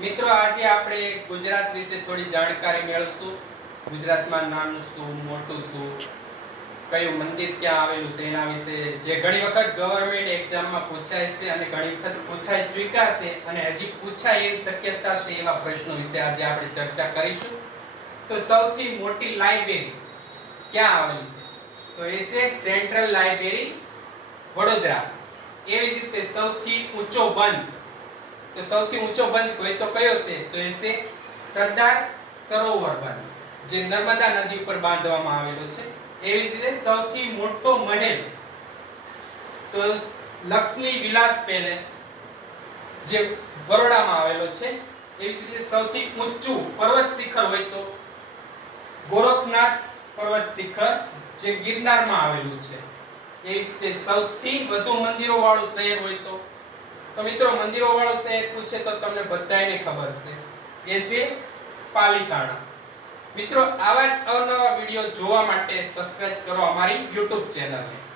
મિત્રો, આજે આપણે ગુજરાત વિશે થોડી જાણકારી મેળવશું. ગુજરાતમાં નાનું શું, મોટું શું, કયું મંદિર ક્યાં આવેલું છે, એના વિશે જે ઘણી વખત ગવર્મેન્ટ એક્ઝામમાં પૂછાય છે અને ઘણી વખત પૂછાય ચૂક્યા છે અને હજી પૂછાય એવી શક્યતા છે એવા પ્રશ્નો વિશે આજે આપણે ચર્ચા કરીશું. તો સૌથી મોટી લાઇબ્રેરી ક્યાં આવેલી છે? તો એ છે સેન્ટ્રલ લાઇબ્રેરી વડોદરા. એવી જ રીતે સૌથી ઊંચો બંધ તો સૌથી ઊંચો બંધ હોય તો કયો છે? તો એ છે સરદાર સરોવર બંધ, જે નર્મદા નદી ઉપર બાંધવામાં આવેલો છે. એવી રીતે સૌથી મોટો મહેલ, તો લક્ષ્મી વિલાસ પેલેસ, જે બરોડામાં આવેલો છે. એવી રીતે સૌથી ઊંચું પર્વત શિખર હોય તો ગોરખનાથ પર્વત શિખર, જે ગિરનારમાં આવેલું છે. એવી રીતે સૌથી વધુ મંદિરો વાળું શહેર હોય તો તો મિત્રો મંદિરો વાળો શહેર પૂછે તો તમને બધાયને ખબર છે. એ પાલીતાણા. મિત્રો, આવા જ અવનવા વીડિયો જોવા માટે સબસ્ક્રાઇબ કરો અમારી YouTube ચેનલને